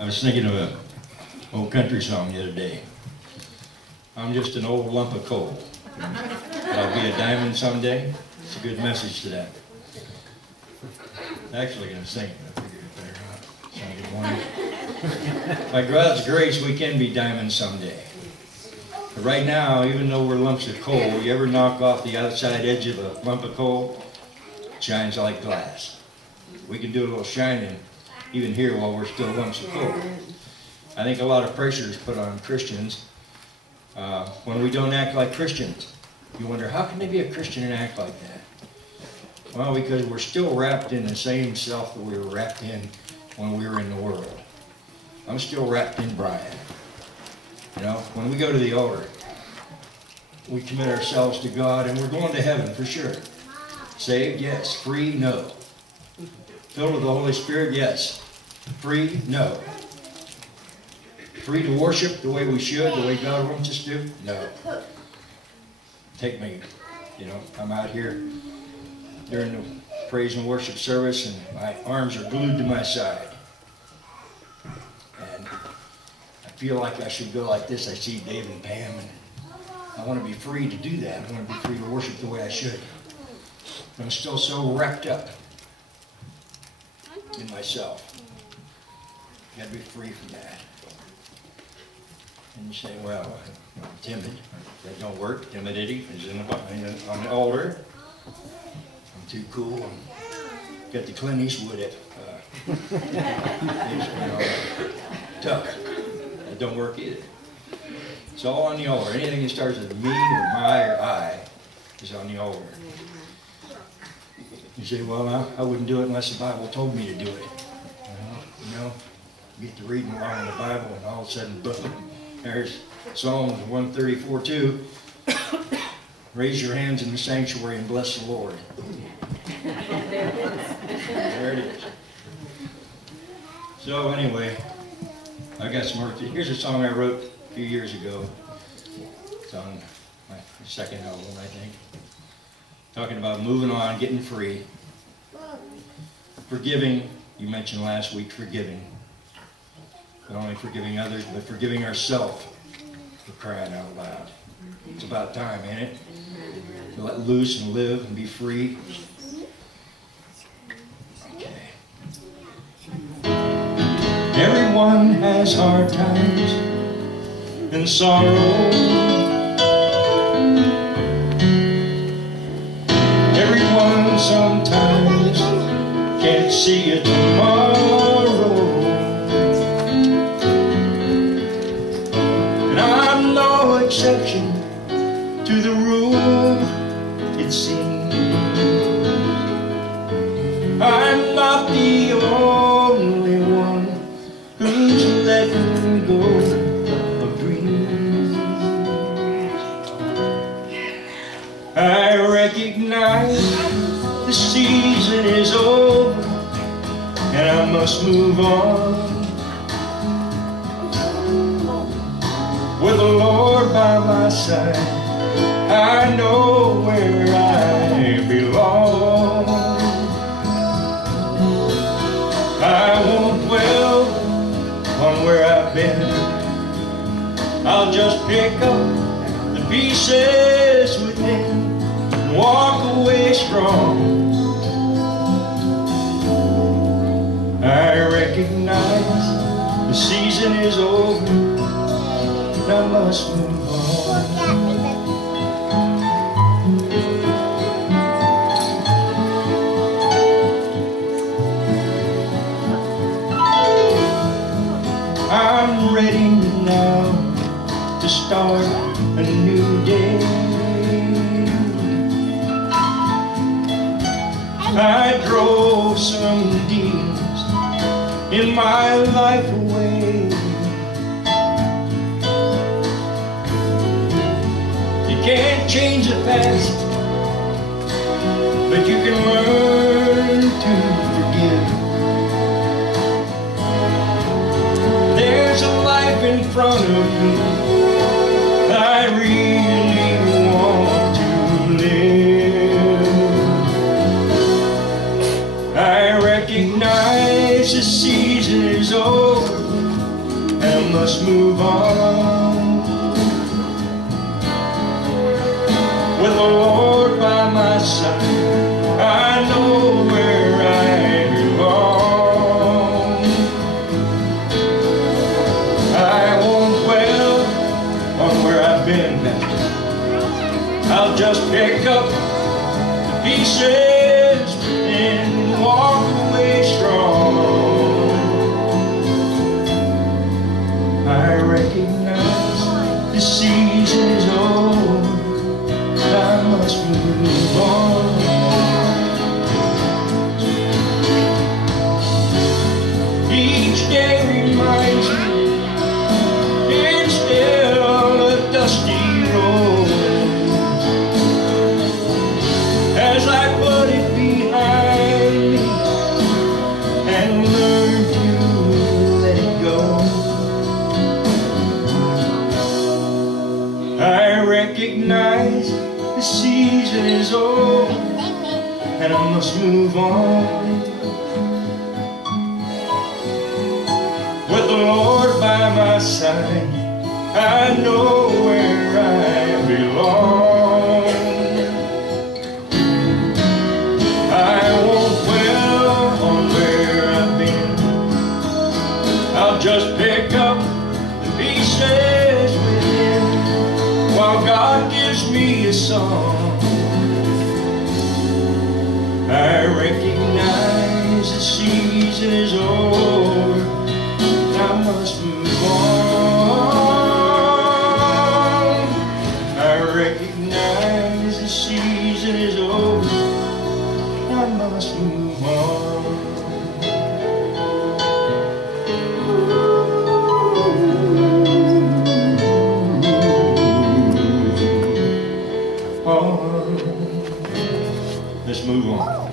I was thinking of an old country song the other day. I'm just an old lump of coal, but I'll be a diamond someday. It's a good message to that. Actually going to sing it. I figured it better not. Sing it morning. By God's grace, we can be diamonds someday. But right now, even though we're lumps of coal, you ever knock off the outside edge of a lump of coal? It shines like glass. We can do a little shining even here while we're still lumps of coal. I think a lot of pressure is put on Christians when we don't act like Christians. You wonder, how can they be a Christian and act like that? Well, because we're still wrapped in the same self that we were wrapped in when we were in the world. I'm still wrapped in Brian. You know, when we go to the altar, we commit ourselves to God and we're going to heaven for sure. Saved? Yes. Free? No. Filled with the Holy Spirit? Yes. Free? No. Free to worship the way we should, the way God wants us to? No. Take me, you know, I'm out here during the praise and worship service and my arms are glued to my side. And I feel like I should go like this. I see Dave and Pam and I want to be free to do that. I want to be free to worship the way I should. But I'm still so wrapped up in myself. You got to be free from that. And you say, well, I'm timid. That don't work. Timidity is on the altar. I'm too cool. Got the Clint Eastwood tuck. That don't work either. It's all on the altar. Anything that starts with me or my or I is on the altar. You say, well, I wouldn't do it unless the Bible told me to do it. You know, you get to reading along in the Bible and all of a sudden, boom, there's Psalm 134:2. Raise your hands in the sanctuary and bless the Lord. There it is. So anyway, I got some more. Here's a song I wrote a few years ago. It's on my second album, I think. Talking about moving on, getting free. Forgiving, you mentioned last week, forgiving. Not only forgiving others, but forgiving ourselves for crying out loud. It's about time, ain't it? To let loose and live and be free. Okay. Everyone has hard times and sorrow. Everyone sometimes can't see it tomorrow. And I'm no exception to the rule, it seems. I'm not the only one who's letting go of dreams. I recognize the season is over and I must move on. With the Lord by my side, I know where I belong. I won't dwell on where I've been. I'll just pick up the pieces within and walk away strong. I recognize the season is over and I must move on. I'm ready now to start a new day. I drove some demons in my life away. You can't change the past, but you can learn to forgive. There's a life in front of me I really want to live. I recognize the season is over and I must move on. With the Lord by my side, I know where I belong. I won't dwell on where I've been. I'll just pick up the pieces and walk away strong. I recognize the season is over, I must move on. Each day reminds me it's still a dusty road. As I put it behind me and learn to let it go, I recognize the season is over and I must move on. With the Lord by my side, I know where I belong. I won't dwell on where I've been. I'll just pick up the pieces within while God gives me a song. I recognize the season is over, I must move on. I recognize the season is over, I must move on. Let's move on.